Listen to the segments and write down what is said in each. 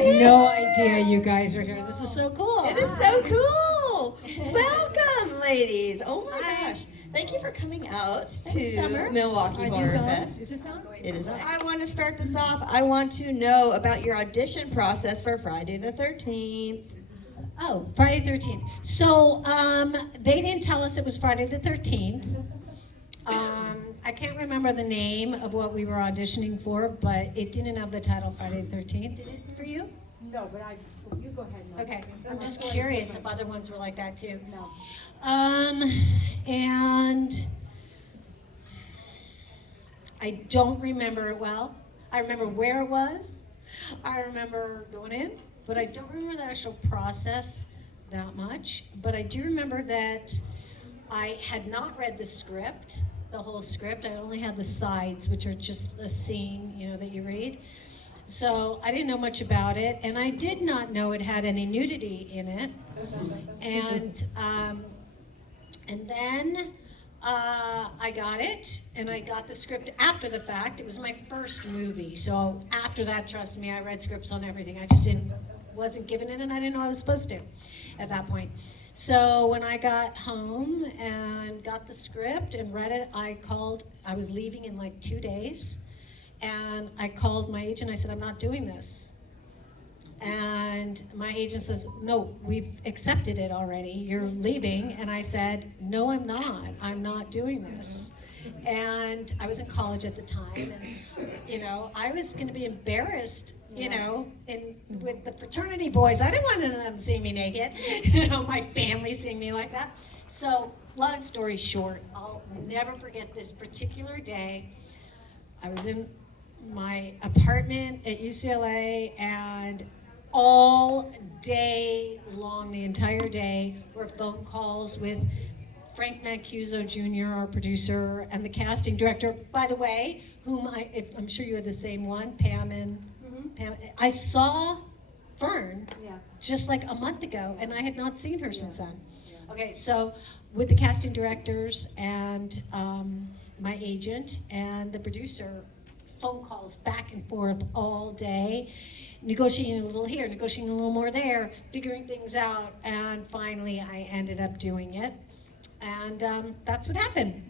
had no idea you guys were here. This is so cool. It is so cool. Welcome, ladies. Oh my gosh. Thank you for coming out to Milwaukee Horror Fest. Is this on? It is on. I want to start this off. I want to know about your audition process for Friday the 13th. Oh, Friday the 13th. So they didn't tell us it was Friday the 13th. I can't remember the name of what we were auditioning for, but it didn't have the title Friday the 13th. Did it for you? No, but you go ahead. Mike. Okay, I'm just curious if other ones were like that too. No. And I don't remember it well. I remember where it was. I remember going in, but I don't remember the actual process that much. But I do remember that I had not read the script, the whole script. I only had the sides, which are just a scene, that you read. So I didn't know much about it, and I did not know it had any nudity in it. And then I got it, and I got the script after the fact. It was my first movie, so after that, trust me, I read scripts on everything. I just wasn't given it, and I didn't know I was supposed to at that point. So when I got home and got the script and read it, I was leaving in like 2 days. And I called my agent. I said, I'm not doing this. And my agent says, no, we've accepted it already. You're leaving. And I said, no, I'm not. I'm not doing this. And I was in college at the time. And, I was going to be embarrassed, with the fraternity boys. I didn't want them seeing me naked. My family seeing me like that. So long story short, I'll never forget this particular day. I was in my apartment at UCLA, and all day long, the entire day, were phone calls with Frank Mancuso Jr., our producer, and the casting director, by the way, whom I'm sure you had the same one, Pam. I saw Fern just like a month ago, and I had not seen her since then. Okay, so with the casting directors and my agent and the producer, phone calls back and forth all day, negotiating a little here, negotiating a little more there, figuring things out, and finally I ended up doing it, and that's what happened.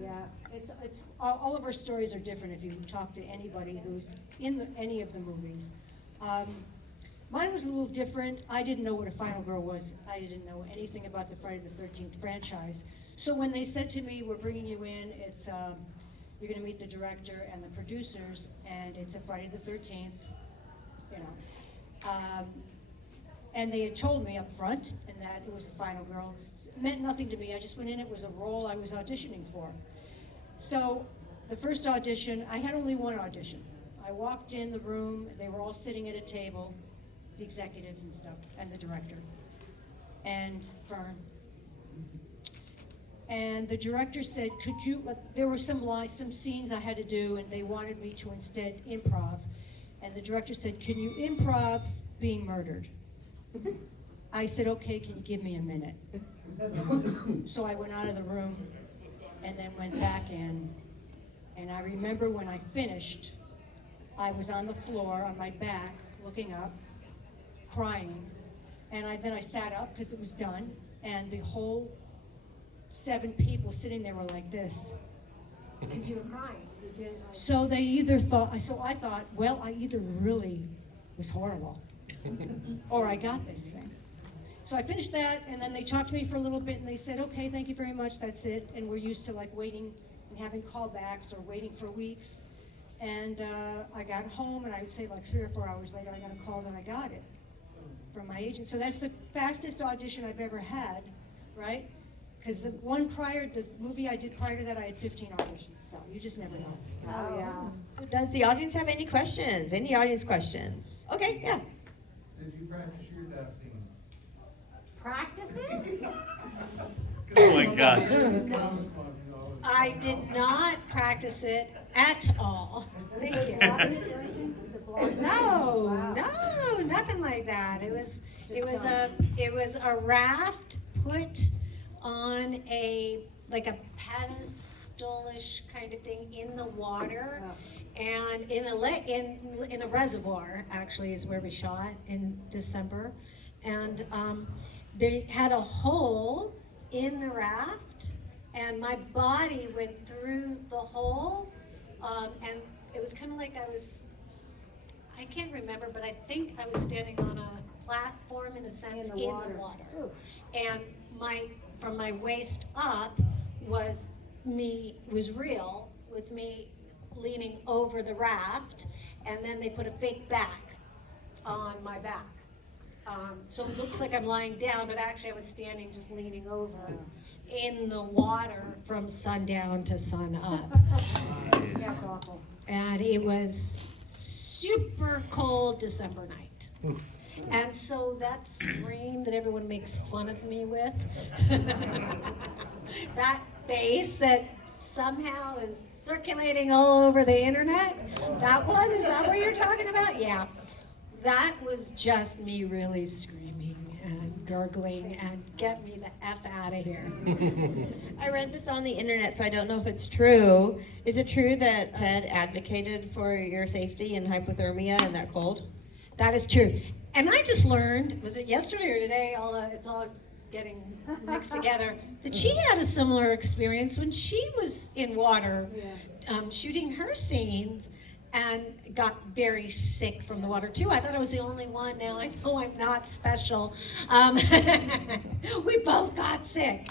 Yeah, it's all of our stories are different if you talk to anybody who's in any of the movies. Mine was a little different. I didn't know what a final girl was. I didn't know anything about the Friday the 13th franchise. So when they said to me, we're bringing you in, it's you're going to meet the director and the producers, and it's a Friday the 13th, and they had told me up front, and that it was a final girl. It meant nothing to me. I just went in. It was a role I was auditioning for. So the first audition, I had only one audition. I walked in the room. They were all sitting at a table, the executives and stuff, and the director, and Fern. And the director said, there were some scenes I had to do, and they wanted me to instead improv. And the director said, can you improv being murdered? I said, okay, can you give me a minute? So I went out of the room and then went back in. And I remember when I finished, I was on the floor on my back, looking up, crying. And then I sat up because it was done, and the whole 7 people sitting there were like this. Because you were crying. So I thought, well, I either really was horrible or I got this thing. So I finished that, and then they talked to me for a little bit, and they said, okay, thank you very much, that's it. And we're used to waiting and having callbacks or waiting for weeks. And I got home, and I would say 3 or 4 hours later, I got a call that I got it from my agent. So that's the fastest audition I've ever had, right? Because the movie I did prior to that, I had 15 auditions, so you just never know. Oh, yeah. Does the audience have any questions? Any audience questions? Okay, yeah. Did you practice your death scene? Practice it? Oh my gosh. I did not practice it at all. Thank you. No, nothing like that. It was a raft put on a pedestal-ish kind of thing in the water, And in a reservoir, actually, is where we shot in December. And they had a hole in the raft, and my body went through the hole, and it was kind of like I can't remember, but I think I was standing on a platform in a sense in the water. And from my waist up was real, with me leaning over the raft, and then they put a fake back on my back. So it looks like I'm lying down, but actually I was standing just leaning over in the water from sundown to sun up. That's awful. And it was super cold December night. And so that scream that everyone makes fun of me with, that face that somehow is circulating all over the internet, that one, is that what you're talking about? Yeah. That was just me really screaming and gurgling and get me the F out of here. I read this on the internet, so I don't know if it's true. Is it true that Ted advocated for your safety in hypothermia and that cold? That is true. And I just learned, was it yesterday or today, it's all getting mixed together, that she had a similar experience when she was in water shooting her scenes and got very sick from the water too. I thought I was the only one. Now I know I'm not special. We both got sick.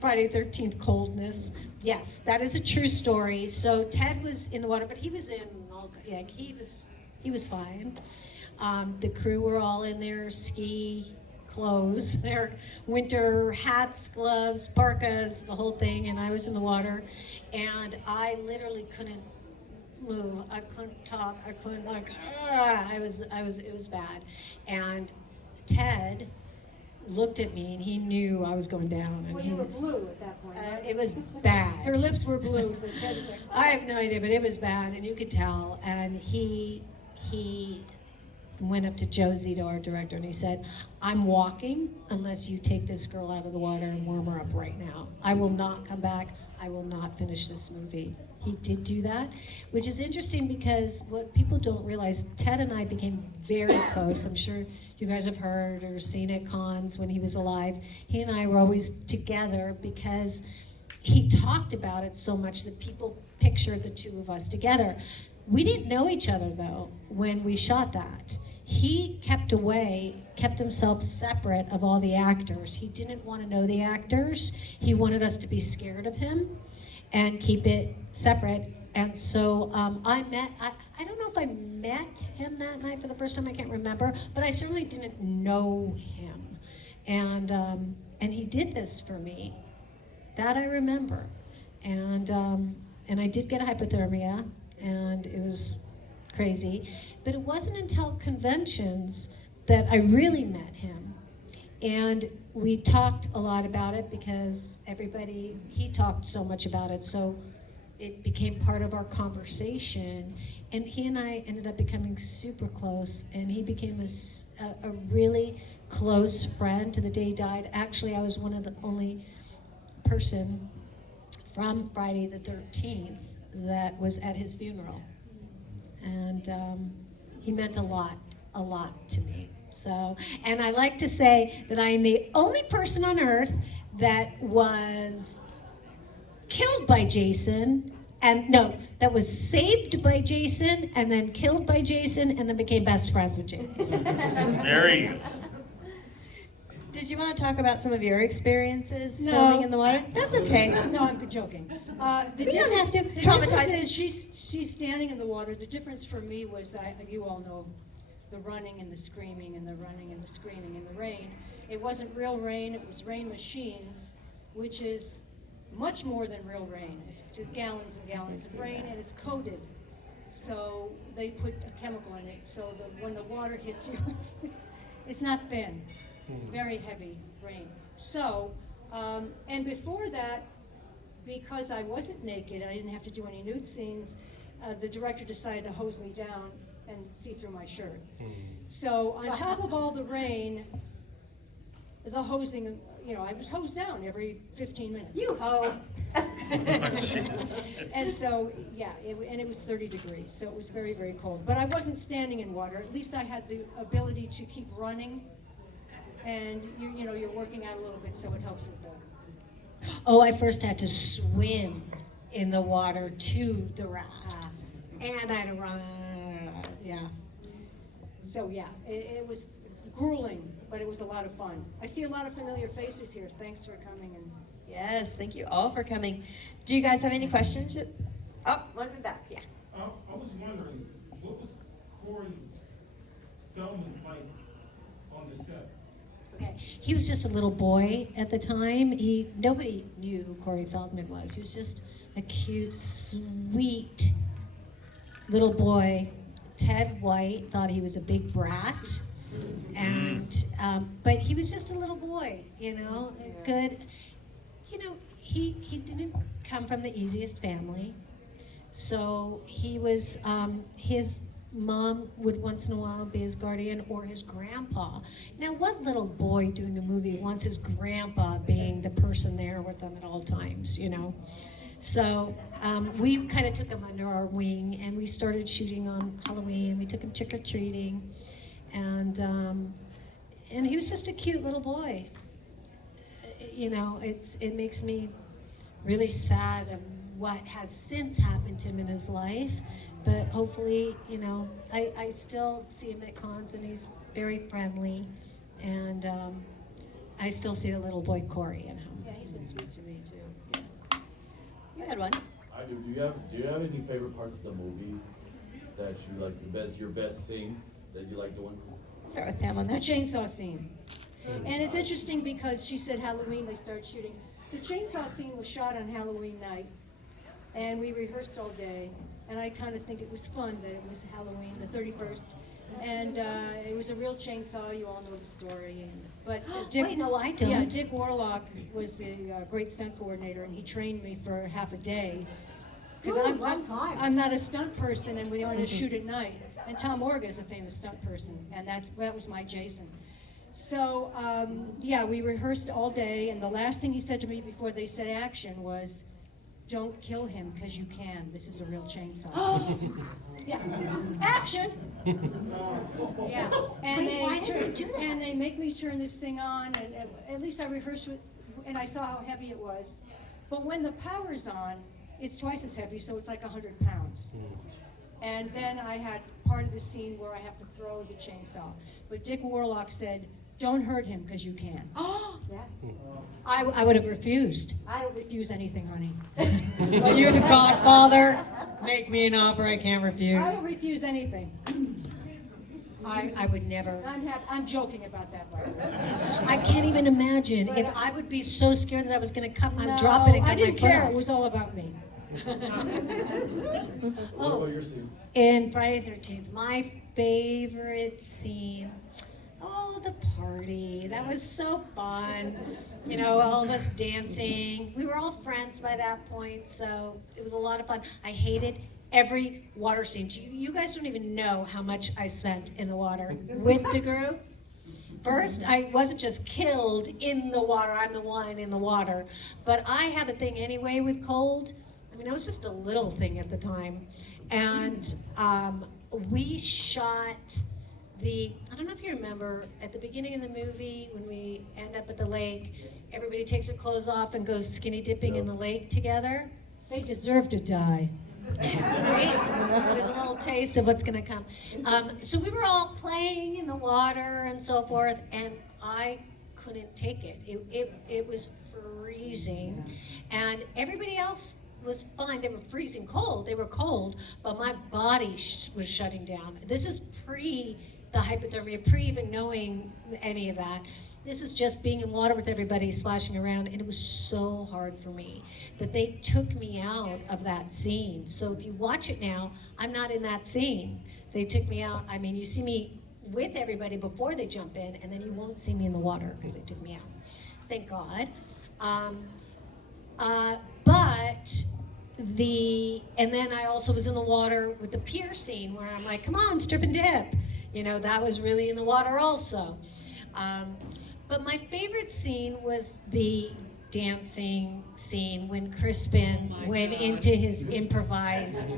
Friday the 13th coldness. Yes, that is a true story. So Ted was in the water, but he was he was fine. The crew were all in their ski clothes, their winter hats, gloves, parkas, the whole thing, and I was in the water, and I literally couldn't move. I couldn't talk. I couldn't it was bad. And Ted looked at me and he knew I was going down. And Well, you were blue at that point, right? it was bad. Her lips were blue, so Ted was like, I have no idea, but it was bad, and you could tell. And he went up to Joe Zito, our director, and he said, "I'm walking unless you take this girl out of the water and warm her up right now. I will not come back. I will not finish this movie." He did do that, which is interesting because what people don't realize, Ted and I became very close. I'm sure you guys have heard or seen at cons when he was alive. He and I were always together because he talked about it so much that people pictured the two of us together. We didn't know each other though when we shot that. He kept himself separate of all the actors. He didn't want to know the actors. He wanted us to be scared of him and keep it separate. And so I don't know if I met him that night for the first time, I can't remember, but I certainly didn't know him. And he did this for me. That I remember. And I did get hypothermia, and it was crazy. But it wasn't until conventions that I really met him. And we talked a lot about it because he talked so much about it, so it became part of our conversation. And he and I ended up becoming super close, and he became a really close friend to the day he died. Actually, I was one of the only person from Friday the 13th that was at his funeral. And he meant a lot to me. So, and I like to say that I am the only person on earth that was killed by Jason, that was saved by Jason, and then killed by Jason, and then became best friends with Jason. There you go. Did you want to talk about some of your experiences filming in the water? That's okay. no, I'm joking. We don't have to The traumatize difference it. is she's standing in the water. The difference for me was that you all know the running and the screaming and the running and the screaming in the rain. It wasn't real rain, it was rain machines, which is much more than real rain. It's gallons and gallons of rain, and it's coated. So they put a chemical in it, so that when the water hits you, it's not thin. Very heavy rain. So, and before that, because I wasn't naked, I didn't have to do any nude scenes, the director decided to hose me down and see through my shirt. So on top of all the rain, the hosing, I was hosed down every 15 minutes. You hope. Jeez. And so, yeah, and it was 30 degrees, so it was very, very cold. But I wasn't standing in water. At least I had the ability to keep running, and you're working out a little bit, so it helps with that. Oh, I first had to swim in the water to the raft, and I had to run. Yeah. So yeah, it was grueling, but it was a lot of fun. I see a lot of familiar faces here. Thanks for coming. And Yes, thank you all for coming. Do you guys have any questions? Oh, one in the back, yeah. I was wondering, what was Corey Spellman like on the set? Okay. He was just a little boy at the time. Nobody knew who Corey Feldman was. He was just a cute, sweet little boy. Ted White thought he was a big brat, and but he was just a little boy, good. He didn't come from the easiest family, so he was his mom would once in a while be his guardian or his grandpa. Now, what little boy doing a movie wants his grandpa being the person there with them at all times, So we kind of took him under our wing, and we started shooting on Halloween. We took him trick-or-treating, and he was just a cute little boy. It makes me really sad of what has since happened to him in his life, but hopefully, I still see him at cons, and he's very friendly, and I still see the little boy Corey in him. yeah, he's been sweet to me too. You had one. I do. Do you have any favorite parts of the movie that you like your best scenes that you like doing? Start with Pam on The that. chainsaw scene. And it's interesting because she said Halloween they started shooting. The chainsaw scene was shot on Halloween night, and we rehearsed all day. And I kind of think it was fun that it was Halloween, the 31st. And it was a real chainsaw. You all know the story. But Wait, no, I don't. Yeah, Dick Warlock was the great stunt coordinator, and he trained me for half a day. Because I'm not a stunt person, and we wanted to shoot at night. And Tom Orga is a famous stunt person, and that was my Jason. So, yeah, we rehearsed all day, and the last thing he said to me before they said action was, "Don't kill him, because you can. This is a real chainsaw." Yeah, action! Yeah, and Wait, why did they do that? And they make me turn this thing on, and at least I rehearsed it, and I saw how heavy it was. But when the power's on, it's twice as heavy, so it's like 100 pounds. And then I had part of the scene where I have to throw the chainsaw. But Dick Warlock said, "Don't hurt him, because you can." Oh, Yeah. I would have refused. I don't refuse anything, honey. Well, you're the Godfather. Make me an offer I can't I refuse. don't refuse anything. I would never. I'm joking about that, by the way. I can't even imagine if I would be so scared that I was going to drop it and cut I didn't my care. foot It off. was all about me. What about your scene? In Friday the 13th, my favorite scene. Oh, the party. That was so fun. All of us dancing. We were all friends by that point, so it was a lot of fun. I hated every water scene. You guys don't even know how much I spent in the water with the group. First, I wasn't just killed in the water. I'm the one in the water. But I have a thing anyway with cold. I mean, I was just a little thing at the time. And we shot I don't know if you remember, at the beginning of the movie, when we end up at the lake, everybody takes their clothes off and goes skinny dipping in the lake together. They deserve to die. Right? There's a little taste of what's going to come. So we were all playing in the water and so forth, and I couldn't take it. It was freezing, and everybody else was fine. They were freezing cold. They were cold, but my body was shutting down. This is pre the hypothermia, pre even knowing any of that. This is just being in water with everybody splashing around, and it was so hard for me that they took me out of that scene. So if you watch it now, I'm not in that scene. They took me out. I mean, you see me with everybody before they jump in, and then you won't see me in the water because they took me out. Thank God. And then I also was in the water with the pier scene where I'm like, come on, strip and dip. That was really in the water also. But my favorite scene was the dancing scene when Crispin went into his improvised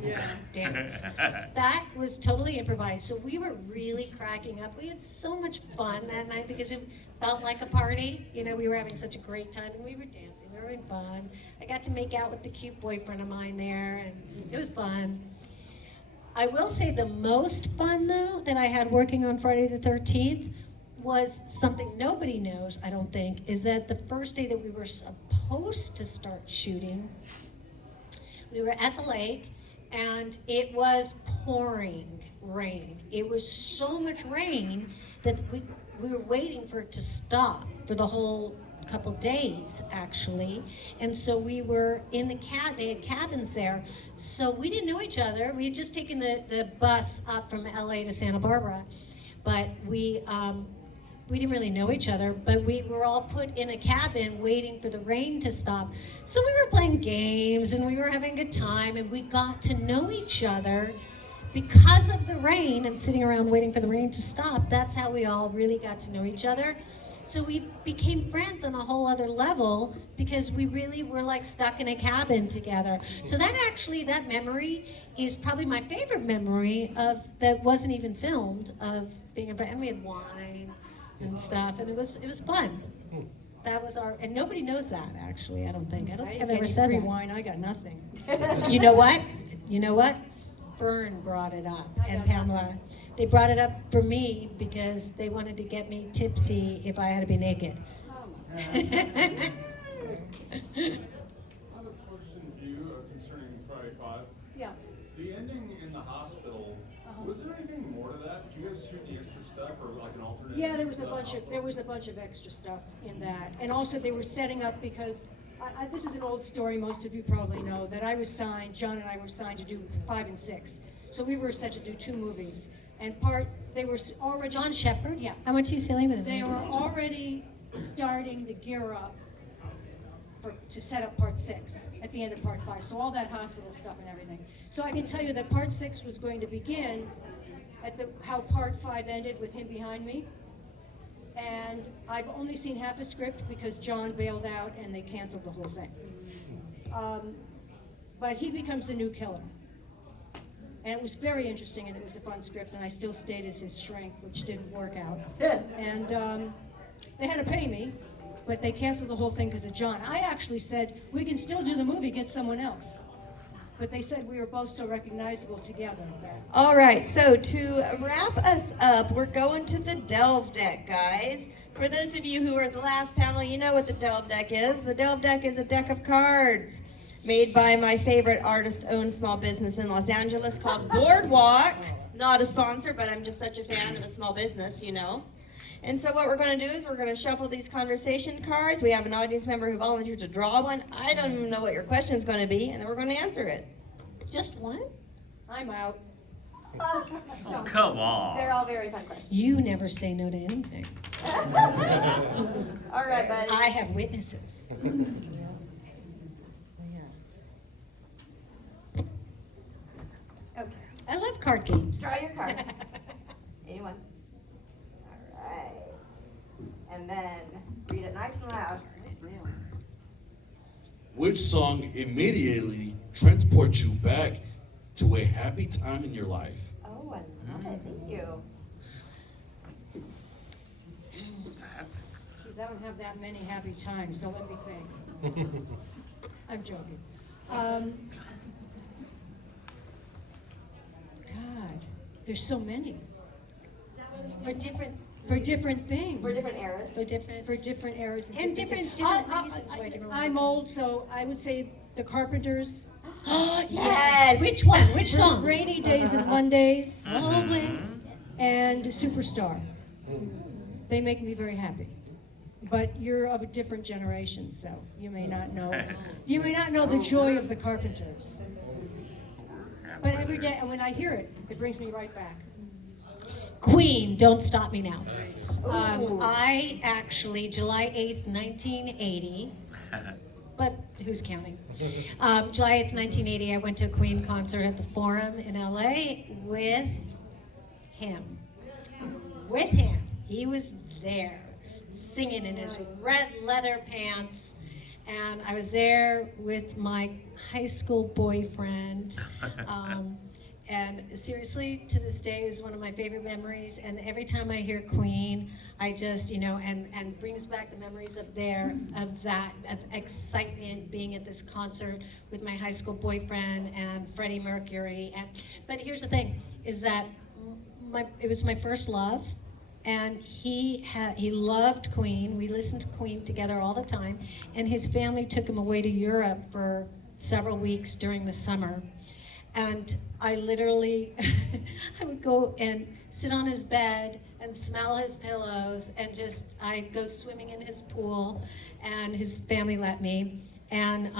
dance. That was totally improvised. So we were really cracking up. We had so much fun that night because it felt like a party. You know, we were having such a great time and we were dancing. We were having fun. I got to make out with the cute boyfriend of mine there, and it was fun. I will say the most fun, though, that I had working on Friday the 13th was something nobody knows, I don't think, is that the first day that we were supposed to start shooting, we were at the lake, and it was pouring rain. It was so much rain that we were waiting for it to stop for the whole couple days, actually. And so we were in the they had cabins there. So we didn't know each other. We had just taken the bus up from LA to Santa Barbara, but we didn't really know each other, but we were all put in a cabin waiting for the rain to stop. So we were playing games and we were having a good time, and we got to know each other because of the rain and sitting around waiting for the rain to stop. That's how we all really got to know each other. So we became friends on a whole other level because we really were like stuck in a cabin together. So that memory is probably my favorite memory of that wasn't even filmed, of being a friend. And we had wine and stuff, and it was fun. That was and nobody knows that, actually. I don't think I've ever said free that. wine, I got nothing. You know what? Fern brought it up, and Pamela. They brought it up for me because they wanted to get me tipsy if I had to be naked. I have a question for you concerning Friday 5. Yeah. The ending in the hospital, was there anything more to that? Did you guys shoot any extra stuff or like an alternate? Yeah, there was a bunch of extra stuff in that, and also they were setting up because this is an old story. Most of you probably know that John and I were signed to do 5 and 6, so we were set to do 2 movies, and they were already John Shepard? Yeah, I went to UCLA with him. they were already starting to gear up to set up part 6 at the end of part 5. So all that hospital stuff and everything. So I can tell you that part 6 was going to begin at how part 5 ended with him behind me. And I've only seen half a script because John bailed out and they canceled the whole thing. But he becomes the new killer. And it was very interesting, and it was a fun script, and I still stayed as his shrink, which didn't work out. And they had to pay me, but they canceled the whole thing because of John. I actually said, we can still do the movie, get someone else. But they said we were both so recognizable together that. All right, so to wrap us up, we're going to the Delve Deck, guys. For those of you who are the last panel, you know what the Delve Deck is. The Delve Deck is a deck of cards made by my favorite artist-owned small business in Los Angeles called Boardwalk. Not a sponsor, but I'm just such a fan of a small business, you know. And so what we're going to do is we're going to shuffle these conversation cards. We have an audience member who volunteered to draw one. I don't even know what your question is going to be, and then we're going to answer it. Just one? I'm out. Oh, Come on. they're all very fun questions. You never say no to anything. All right, buddy. I have witnesses. Okay. I love card games. Draw your card. Anyone? All right. And then read it nice and loud. Which song immediately transports you back to a happy time in your life? Oh, I love it. Thank you. That's Geez, I don't have that many happy times, so let me think. I'm joking. God, there's so many. For different things. For different eras. For different eras. And different reasons why different ones I'm are old, so I would say the Carpenters. Yes. Which one? Which song? Rainy Days and Mondays. Always. And Superstar. They make me very happy. But you're of a different generation, so you may not know. You may not know the joy of the Carpenters. But every day, and when I hear it, it brings me right back. Queen, Don't Stop Me Now. I actually, July 8th, 1980, but who's counting? July 8th, 1980, I went to a Queen concert at the Forum in LA with him. He was there. singing in his red leather pants. And I was there with my high school boyfriend. And seriously, to this day, is one of my favorite memories. And every time I hear Queen, I just, and brings back the memories of excitement being at this concert with my high school boyfriend and Freddie Mercury. But here's the thing, is that it was my first love. And he loved Queen. We listened to Queen together all the time. And his family took him away to Europe for several weeks during the summer. And I literally, I would go and sit on his bed and smell his pillows and I'd go swimming in his pool, and his family let me. And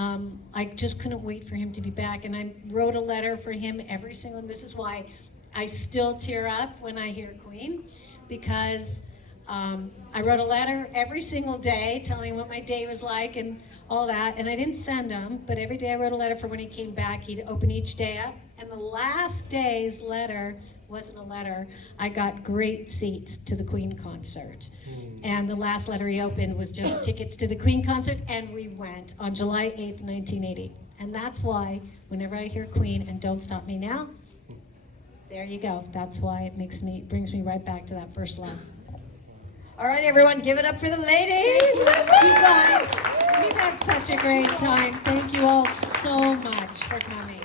I just couldn't wait for him to be back. And I wrote a letter for him this is why I still tear up when I hear Queen, because I wrote a letter every single day telling him what my day was like and all that, and I didn't send him, but every day I wrote a letter for when he came back. He'd open each day up, and the last day's letter wasn't a letter. I got great seats to the Queen concert. And the last letter he opened was just tickets to the Queen concert, and we went on July 8th, 1980. And that's why whenever I hear Queen and Don't Stop Me Now, there you go. That's why it brings me right back to that first love. All right, everyone, give it up for the ladies. You guys, we've had such a great time. Thank you all so much for coming.